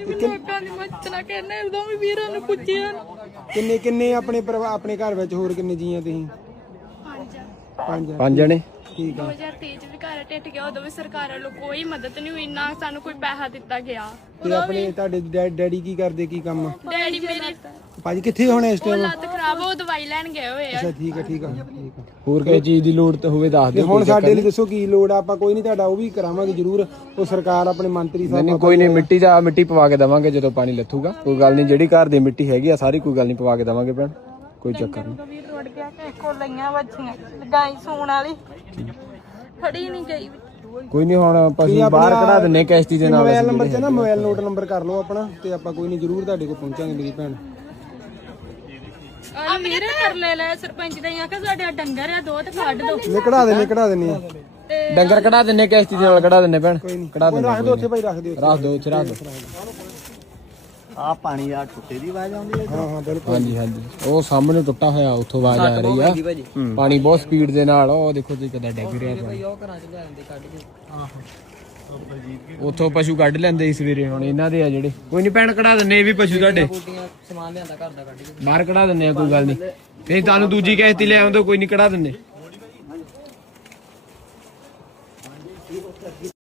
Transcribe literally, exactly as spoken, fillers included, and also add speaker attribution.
Speaker 1: ਕਿੰਨੇ ਕਿੰਨੇ ਆਪਣੇ ਪਰਿਵਾ- ਆਪਣੇ ਘਰ ਵਿੱਚ ਹੋਰ ਕਿੰਨੇ ਜੀ ਆ ਤੁਸੀਂ? ਪੰਜ
Speaker 2: ਪੰਜ ਜਣੇ।
Speaker 1: ਠੀਕ ਆ।
Speaker 3: ਦੋ ਹਜ਼ਾਰ ਤੇਈ ਚ ਵੀ ਘਰ ਟਿੱਟ ਗਿਆ, ਉਦੋਂ ਵੀ ਸਰਕਾਰ ਵੱਲੋਂ ਕੋਈ ਮਦਦ ਨਹੀਂ ਹੋਈ, ਨਾ ਸਾਨੂੰ ਕੋਈ ਪੈਸਾ ਦਿੱਤਾ ਗਿਆ।
Speaker 1: ਤੇ ਆਪਣੇ ਤੁਹਾਡੇ ਡੈ- ਡੈਡੀ ਕੀ ਕਰਦੇ, ਕੀ ਕੰਮ?
Speaker 3: ਡੈਡੀ ਮੇਰੇ
Speaker 1: ਭਾਜੀ ਕਿੱਥੇ ਹੋਣੇ ਇਸ
Speaker 3: ਉਹ
Speaker 1: ਟਾਈਮ?
Speaker 3: ਲੱਤ ਖਰਾਬ, ਉਹ ਦਵਾਈ ਲੈਣ ਗਏ ਹੋਏ ਆ।
Speaker 1: ਅੱਛਾ ਠੀਕ ਆ ਠੀਕ ਆ ਠੀਕ ਆ।
Speaker 2: ਹੋਰ ਕਿਸੇ ਚੀਜ਼ ਦੀ ਲੋੜ ਤਾਂ ਹੋਵੇ ਦੱਸ
Speaker 1: ਤੇ
Speaker 2: ਦਿਓ।
Speaker 1: ਹੁਣ ਸਾਡੇ ਲਈ ਦੱਸੋ ਕੀ ਲੋੜ ਆ? ਆਪਾਂ ਕੋਈ ਨਹੀਂ, ਤੁਹਾਡਾ ਉਹ ਵੀ ਕਰਾਵਾਂਗੇ ਜ਼ਰੂਰ। ਉਹ ਸਰਕਾਰ ਆਪਣੇ ਮੰਤਰੀ ਸਾਹਿਬ
Speaker 2: ਨਹੀਂ ਕੋਈ ਨਹੀਂ, ਮਿੱਟੀ ਦਾ ਮਿੱਟੀ ਪਵਾ ਕੇ ਦੇਵਾਂਗੇ ਜਦੋਂ ਪਾਣੀ ਲੱਥੂਗਾ। ਕੋਈ ਗੱਲ ਨਹੀਂ, ਜਿਹੜੀ ਘਰ ਦੀ ਮਿੱਟੀ ਹੈਗੀ ਆ ਸਾਰੀ ਕੋਈ ਗੱਲ ਨਹੀਂ ਪਵਾ ਕੇ ਦੇਵਾਂਗੇ ਭੈਣ, ਕੋਈ ਚੱਕਰ ਨਹੀਂ।
Speaker 3: ਵੀ ਰੁੜ ਗਿਆ ਕਿ ਕੋ ਲਈਆਂ ਵੱਜੀਆਂ ਲਗਾਈ ਸੂਣ ਵਾਲੀ ਫੜੀ ਨਹੀਂ ਗਈ।
Speaker 2: ਕੋਈ ਨਹੀਂ, ਹੁਣ ਪਸ਼ੂ ਬਾਹਰ ਕਢਾ ਦਿੰਨੇ ਕਿਸ਼ਤੀ ਦੇ ਨਾਲ।
Speaker 1: ਮੋਬਾਈਲ ਨੰਬਰ ਤੇ ਨਾ ਮੋਬਾਈਲ ਨੋਟ ਨੰਬਰ ਕਰ ਲਓ ਆਪਣਾ, ਤੇ ਆਪਾਂ ਕੋਈ ਨਹੀਂ ਜ਼ਰੂਰ ਤੁਹਾਡੇ ਕੋਲ ਪਹੁੰਚਾਂਗੇ ਮੇਰੀ ਭੈਣ।
Speaker 3: ਆ ਮੇਰੇ ਕਰ ਲੈ ਲੈ ਸਰਪੰਚ ਦਾ ਆਖਿਆ ਸਾਡੇ ਡੰਗਰ ਆ ਦੋ ਤੇ ਕੱਢ ਦੋ।
Speaker 1: ਨੇ ਕਢਾ ਦੇਣੇ ਕਢਾ ਦੇਣੇ ਆ।
Speaker 2: ਡੰਗਰ ਕਢਾ ਦਿੰਨੇ ਕਿਸ਼ਤੀ ਦੇ ਨਾਲ ਕਢਾ ਦਿੰਨੇ ਭੈਣ, ਕਢਾ ਦਿੰਨੇ।
Speaker 1: ਰੱਖ ਦਿਓ ਉੱਥੇ ਭਾਈ, ਰੱਖ ਦਿਓ
Speaker 2: ਰੱਖ ਦੋ ਉੱਥੇ, ਰੱਖ ਦੋ।
Speaker 4: ਆ ਪਾਣੀ ਆ ਟੁੱਟੇ ਦੀ ਆਵਾਜ਼ ਆਉਂਦੀ ਹੈ।
Speaker 1: ਹਾਂ ਹਾਂ ਬਿਲਕੁਲ।
Speaker 2: ਹਾਂਜੀ ਹਾਂਜੀ, ਉਹ ਸਾਹਮਣੇ ਟੁੱਟਾ ਹੋਇਆ, ਉੱਥੋਂ ਆਵਾਜ਼ ਆ ਰਹੀ ਆ। ਪਾਣੀ ਬਹੁਤ ਸਪੀਡ ਦੇ ਨਾਲ, ਉਹ ਦੇਖੋ ਤੁਸੀਂ ਕਿੱਦਾਂ ਡਿੱਗ ਰਿਹਾ ਪਾਣੀ। ਉੱਥੋਂ ਪਸ਼ੂ ਕੱਢ ਲੈਂਦੇ ਸੀ ਸਵੇਰੇ, ਹੁਣ ਇਹਨਾਂ ਦੇ ਆ ਜਿਹੜੇ। ਕੋਈ ਨਹੀਂ ਭੈਣ, ਕਢਾ ਦਿੰਨੇ ਇਹ ਵੀ ਪਸ਼ੂ ਤੁਹਾਡੇ।
Speaker 4: ਸਮਾਨ ਲਿਆਂਦਾ ਘਰ ਦਾ ਕੱਢ ਕੇ
Speaker 2: ਬਾਹਰ ਕਢਾ ਦਿੰਨੇ ਆ, ਕੋਈ ਗੱਲ ਨਹੀਂ। ਤੇ ਤੁਹਾਨੂੰ ਦੂਜੀ ਕਿਸ਼ਤੀ ਲੈ ਆਉਂਦੇ, ਕੋਈ ਨਹੀਂ ਕਢਾ ਦਿੰਨੇ।